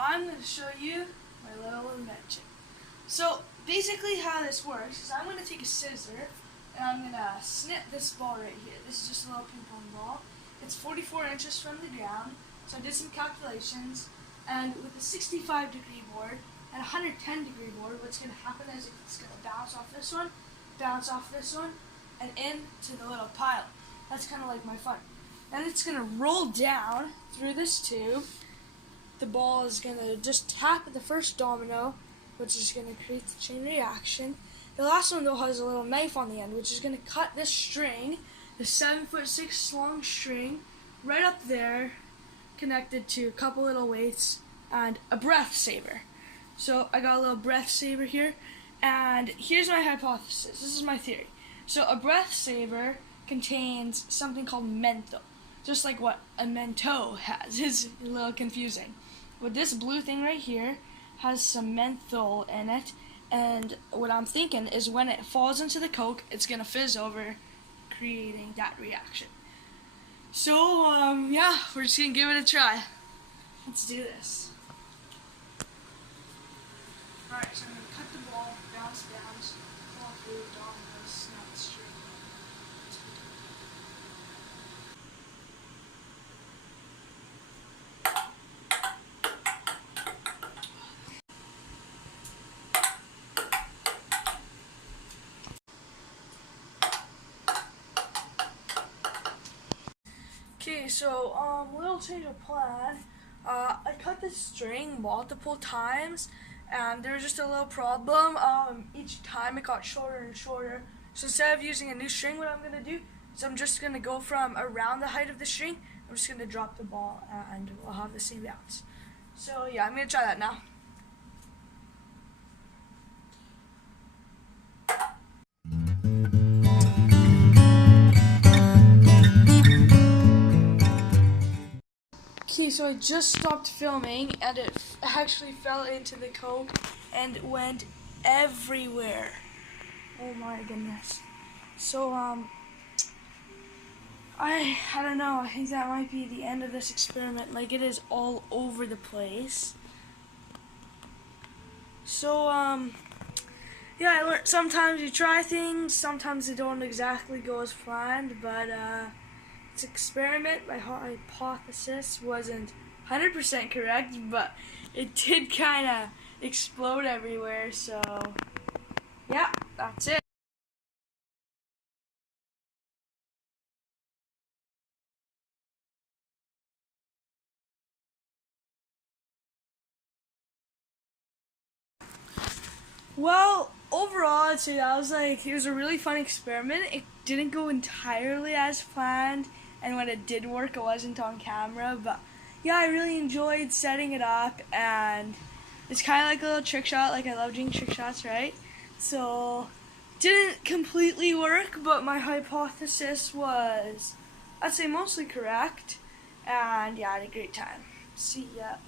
I'm going to show you my little invention. So basically how this works is I'm going to take a scissor and I'm going to snip this ball right here. This is just a little ping pong ball. It's 44 inches from the ground, so I did some calculations, and with a 65 degree board and a 110 degree board, what's going to happen is it's going to bounce off this one, and into the little pile. That's kind of like my fun. Then it's going to roll down through this tube. The ball is going to just tap at the first domino, which is going to create the chain reaction. The last one, though, has a little knife on the end, which is going to cut this string, the 7'6" long string, right up there, connected to a couple little weights and a Breathsaver. So I got a little Breathsaver here, and here's my hypothesis. This is my theory. So a Breathsaver contains something called menthol, just like what a Mento has. It's a little confusing. But this blue thing right here has some menthol in it, and what I'm thinking is when it falls into the Coke, it's going to fizz over, creating that reaction. So, yeah, we're just going to give it a try. Let's do this. Alright, so I'm going to cut the ball, bounce, fall through, domino, snap, string. Okay, so, little change of plan. I cut the string multiple times, and there was just a little problem. Each time it got shorter and shorter. So instead of using a new string, what I'm going to do is I'm just going to go from around the height of the string. I'm just going to drop the ball, and we'll have the same bounce. So yeah, I'm going to try that now. Okay, so I just stopped filming, and it actually fell into the Coke and went everywhere. Oh my goodness. So, I don't know, I think that might be the end of this experiment. Like, it is all over the place. So, yeah, I learned sometimes you try things, sometimes they don't exactly go as planned, but, this experiment, my hypothesis wasn't 100% correct, but it did kind of explode everywhere, so yeah, that's it. Well, overall, I'd say it was a really fun experiment. It didn't go entirely as planned, and when it did work, it wasn't on camera, but yeah, I really enjoyed setting it up, and it's kind of like a little trick shot. Like, I love doing trick shots, right? So, didn't completely work, but my hypothesis was, I'd say, mostly correct, and yeah, I had a great time. See ya.